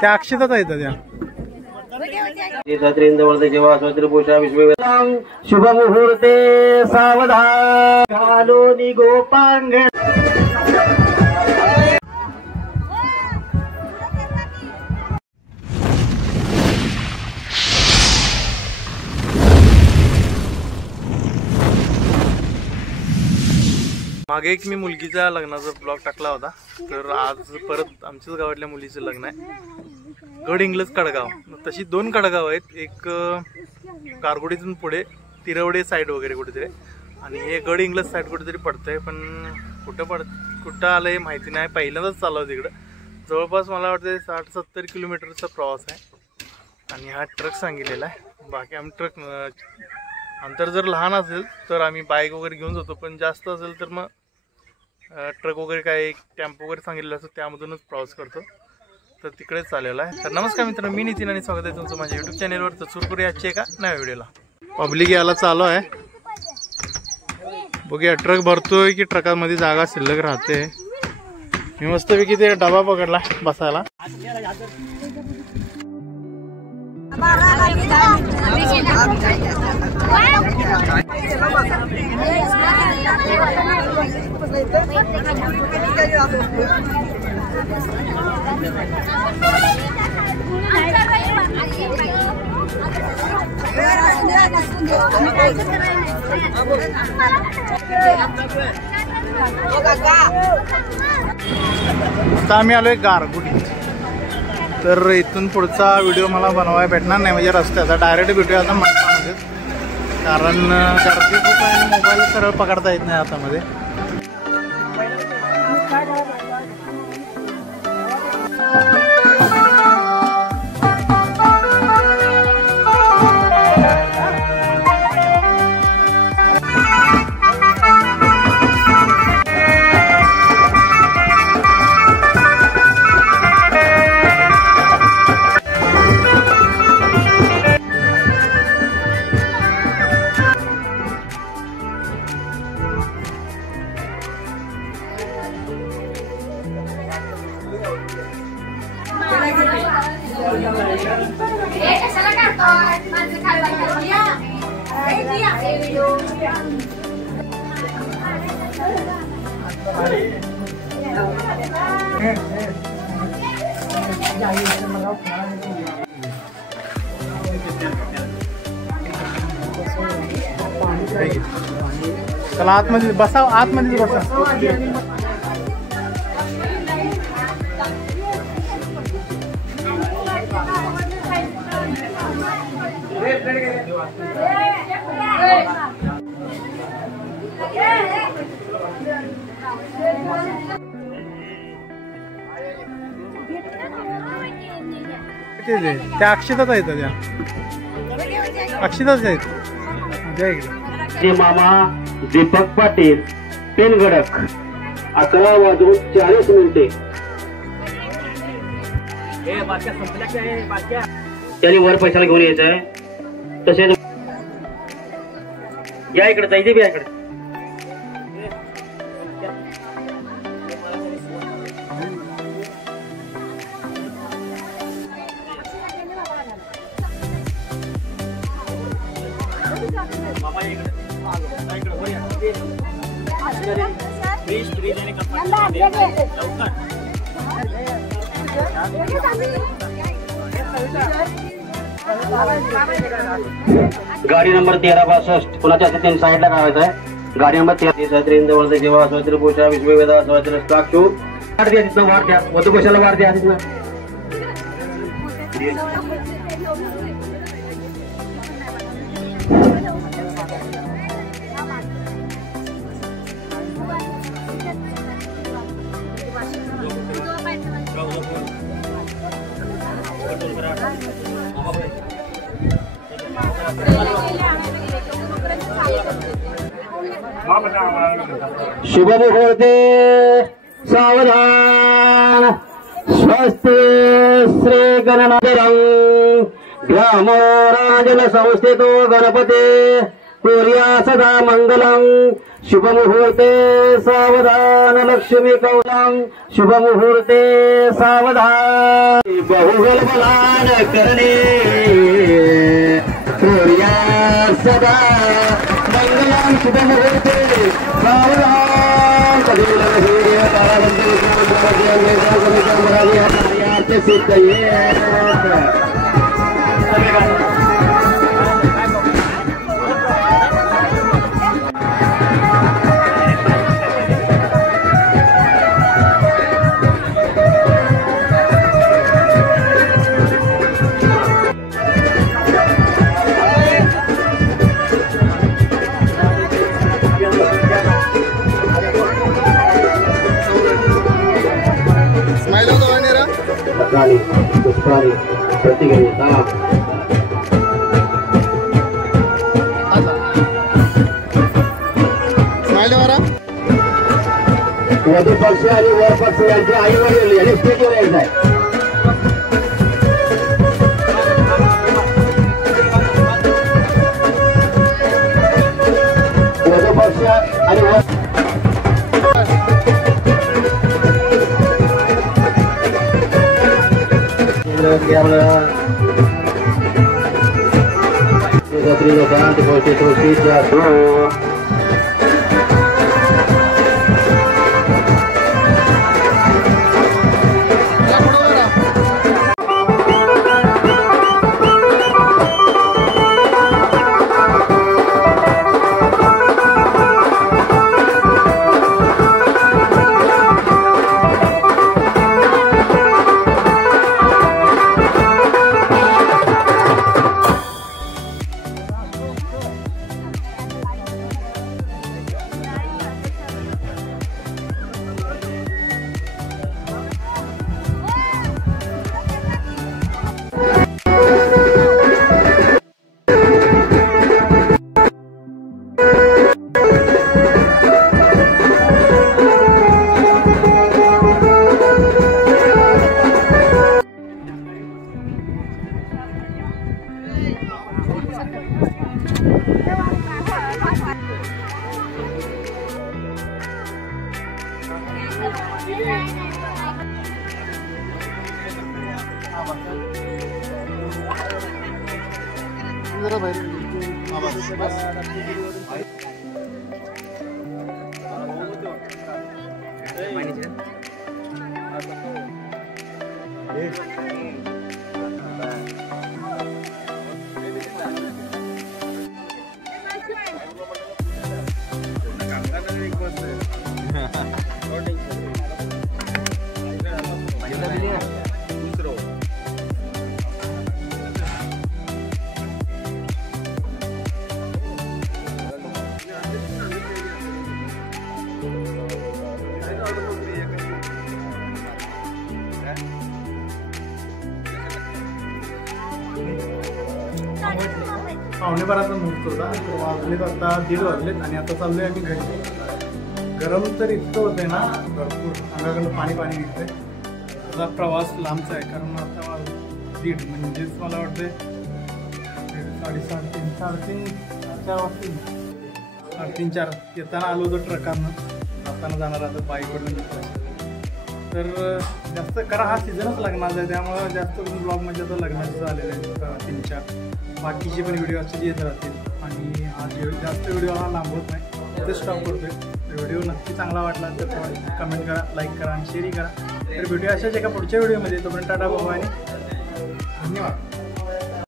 त्या अक्षताच आहेत त्या शुभ मुहूर्ते सावधान घालोनी गोपांग मागे एक मी मुलगीच्या लग्नाचा ब्लॉग टाकला होता, तर आज परत आमच्याच गावातल्या मुलीचं लग्न आहे। गड इंग्लज कडगाव, तशी दोन कडगाव आहेत, एक कारगुडीतून पुढे तिरवडे साईड वगैरे कुठेतरी, आणि हे गड इंग्लज साईड कुठेतरी पडतंय, पण कुठं आलंय माहिती नाही। पहिल्यांदाच चाललो तिकडं, जवळपास मला वाटतं 60-70 किलोमीटरचा प्रवास आहे आणि हा ट्रक सांगितलेला आहे। बाकी आम्ही ट्रक अंतर जर लहान असेल तर आम्ही बाईक वगैरे घेऊन जातो, पण जास्त असेल तर मग ट्रक वगैरे काय टेम्पो वगैरे सांगितलेलं असतं त्यामधूनच प्रवास करतो, तर तिकडेच चाललेला आहे। तर नमस्कार मित्रांनो, मी नितीन आणि स्वागत आहे तुमचं माझ्या यूट्यूब चॅनलवर। तर सुरू करूया आजच्या एका नव्या व्हिडिओला। पब्लिक यायला चालू आहे, बघूया ट्रक भरतोय की ट्रकामध्ये जागा शिल्लक राहते। मी मस्तपैकी ते डबा पकडला बसायला। आता आम्ही आलोय गारगुडी, तर इथून पुढचा व्हिडिओ मला बनवायला भेटणार नाही, म्हणजे रस्त्याचा डायरेक्ट भेटूया आता मंडपामध्ये, कारण गर्दी खूप आहे आणि मोबाईल सरळ पकडता येत नाही हातामध्ये। चला आतमध्ये बसा, आतमध्ये बसा। त्या अक्षताच आहेत, त्या अक्षताच आहेत। जय जे मामा दीपक पाटील पेनगडक 11:40 त्यांनी वर पैशाला घेऊन यायचं आहे। तसेच या इकडे जायचे बी इकडे गाडी नंबर 1362 कुणाच्या असते साईडला लावायचं आहे। गाडी नंबर 13 जेव्हा स्वातंत्र्यभूषा विश्ववेदा स्वातंत्र्य साक्षू वाढ द्या, तिथं वाढ द्या, वधूकोशाला वाढ द्या तिथं। शुभ मुहूर्ते सावधान स्वस्ति श्री गणनाथ ग्रामो राजन संस्थितो गणपते कुर्या सदा मंगलम शुभ मुहूर्ते सावधान लक्ष्मी कौलम शुभ मुहूर्ते सावधान बहुबल बलान करणे कुर्या सदा मंगलम शुभ मुहूर्ते सावधान सिद्ध पुष्पाणी प्रतिक्रिया वधू पक्ष आणि वर पक्ष यांचे आई वडील यांनी स्टेजवर यायचं आहे. वधू पक्ष आणि वर पावणे बाराचा मुहूर्त होता. वाजलेत आता 1:30 वाजलेत आणि आता चाललोय आम्ही घरी. गरम तर इतकं होतंय ना, भरपूर अंगाकडनं पाणी पाणी निघतंय. त्याचा प्रवास लांबचा आहे कारण आता 1:30 म्हणजेच मला वाटतंय 3:30 4 वाजतील. 3:30 येताना आलो होतो ट्रकानं, जाताना जाणार आता बाईकवरून निघायचं. तर जास्त करा हा सीझनच लग्नाचा आहे त्यामुळं जास्त ब्लॉग म्हणजे आता लग्नाचं झालेलं आहे 3-4. बाकीचे पण व्हिडिओ असे येत राहतील आणि हा जास्त व्हिडिओ हा लांबवत नाही, इथे स्टॉप करतोय. व्हिडिओ नक्की चांगला वाटला तर कमेंट करा, लाईक करा आणि शेअरही करा. तर व्हिडिओ अशाच एका पुढच्या व्हिडिओमध्ये. तोपर्यंत टाटा बाय आणि धन्यवाद.